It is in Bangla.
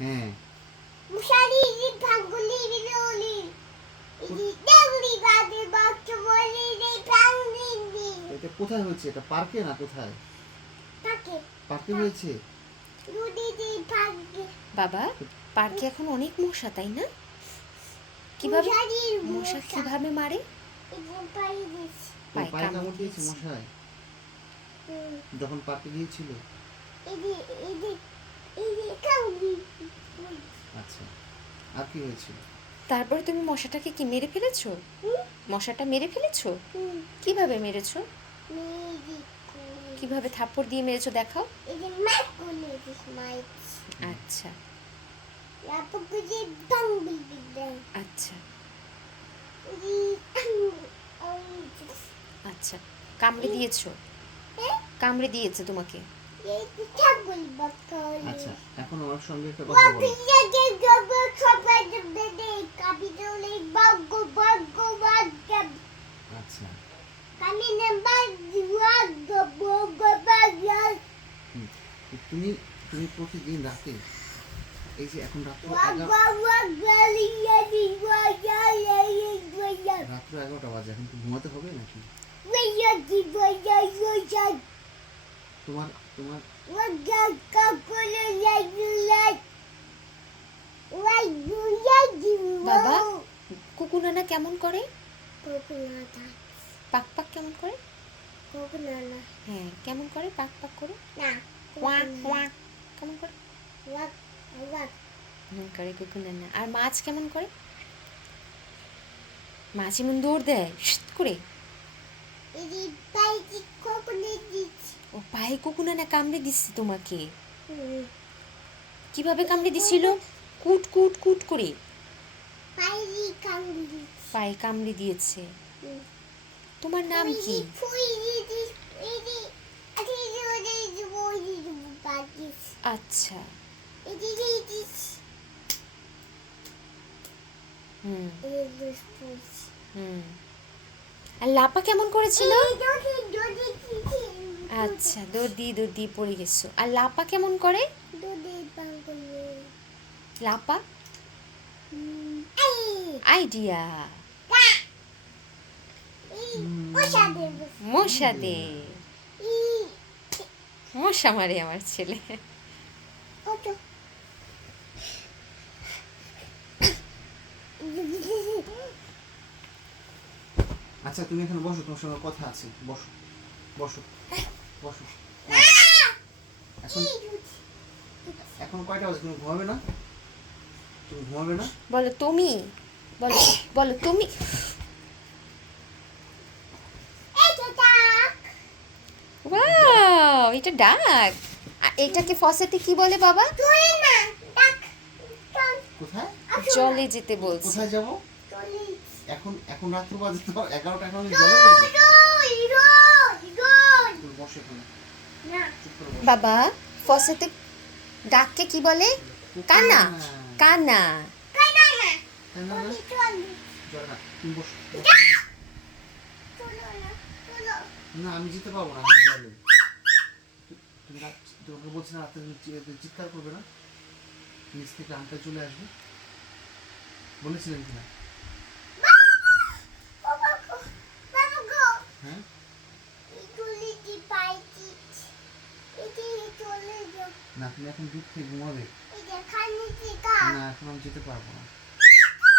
হ্যাঁ মশারি ভাঙ্গুলি বিলোলি দেউলি বাদে বাচ্চা বলি রে ভাঙ্গলি এটা কোথায় হয়েছে? এটা পার্কে না কোথায়? তাকে পার্কে হয়েছে? রুদি দি ভাঙ্গে বাবা, পার্কে এখন অনেক মশা, তাই না? কিভাবে মশা কিভাবে মারে? পাই দিছি তোর পায়ে কামড় দিয়েছে দিয়েছে। মশায় যখন পার্কে গিয়েছিল? এদি এদি এদি কাউরি আচ্ছা, আর কি হয়েছিল? তারপরে তুমি মশাটাকে কি মেরে ফেলেছো? মশাটা মেরে ফেলেছো? কিভাবে মেরেছো? মেদি কিভাবে থাপ্পড় দিয়ে মেরেছো দেখাও। এদি মাইক কোনে দিস মাইক আচ্ছা লাপকে যে ভাঙ্গলি দিদা আচ্ছা এদি আচ্ছা, কামড়ে দিয়েছো? কামড়ে দিয়েছে তোমাকে? এই ছাগল বাকালি আচ্ছা, এখন আমার সঙ্গে একটা কথা বলো। ওয়াপিয়া যে গব সবাই দে কাবিদলে বাগো বাগো বাগো আচ্ছা, কামিনে বাগো বাগো বাগো হুম। তুমি তুমি প্রতিদিন রাতে, এই যে এখন রাত্র রাত্র 11টা বাজে, এখন কি ঘুমাতে হবে নাকি? তোমার তোমার বাবা, কুকুনানা কেমন করে? পাক পাক কেমন করে? হ্যাঁ, কেমন করে? পাক পাক করে ওয়াক ওয়াক কেমন করে? করে কুকুনানা। আর মাছ কেমন করে? মাছ এমন দৌড় দেয় শিট করে। ও পায়ে কুকুনানা কামড়ে দিচ্ছে তোমাকে? কিভাবে কামড়ে দিছিল? কুট কুট কুট করে পায়ে কামড়ে দিয়েছে। তোমার নাম কি? আচ্ছা, হুম হুম। আর লাপা কেমন করেছিল? আচ্ছা, দৌড় দিয়ে পড়ে গেছো। আর লাপা কেমন করে? লাপা আইডিয়া মশা দে মশা মারে আমার ছেলে। আচ্ছা, তুমি এখানে বসো, তোমার সঙ্গে কথা আছে। বসো বসো বসো। এখন এখন কয়টা বাজে? তুমি ঘুমাবে না? তুমি ঘুমাবে না? বলো তুমি, বলো বলো তুমি। ওয়াও, এটা ডাক। আর এটাকে ফসেটে কি বলে বাবা? কোথায় জলে যেতে বলছে। কোথায় যাব? এখন এখন রাত্র বাজে তো 11টা, এখন আমি জলে যাবো? তুমি বসো এখানে, চুপ করে বসো। বাবা, ফসেটে ডাককে কি বলে? কানা কানা। না, না, জলে না, তুমি বসো। না, আমি যেতে পারবো না, আমি জলে। তুমি তোমাকে বলছি না, রাতে তুমি চিৎকার করবে না, নিচ থেকে আনতে চলে আসবে, বলেছিলেন কিনা? হ্যাঁ, না তুমি এখন দুধ খেয়ে ঘুমাবে। না, এখন আমি যেতে পারবো না।